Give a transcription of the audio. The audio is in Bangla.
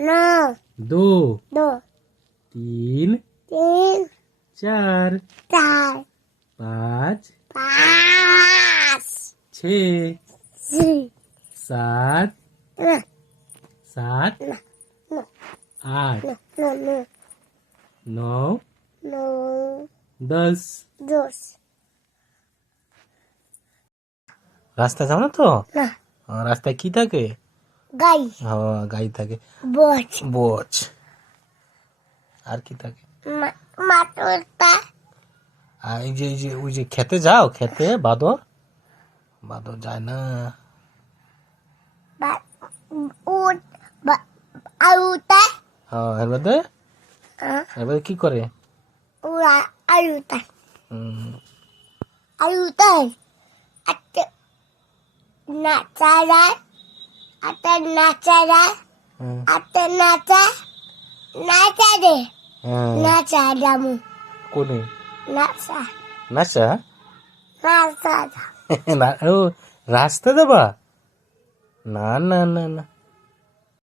नौ दो दो तीन तीन चार चार पाँच पाँच छः छः सात नौ सात नौ आठ नौ नौ नौ नौ 10 दस রাস্তা যাও না তো না রাস্তায় কি থাকে গাই গাই থাকে বচ বোচ আর কি থাকে মাটুরটা আর এই যে ওই যে খেতে যাও খেতে বাদর বাদর যায় না উট আলুটা এর মধ্যে কি করে ওরা আলুটা হুম, আলুটা একটা নাচারা একটা নাচারা হুম, একটা নাচা নাচা দে হ্যাঁ, নাচা দামু কোনে নাচা নাচা নাচা ও রাস্তা দেবা না না না না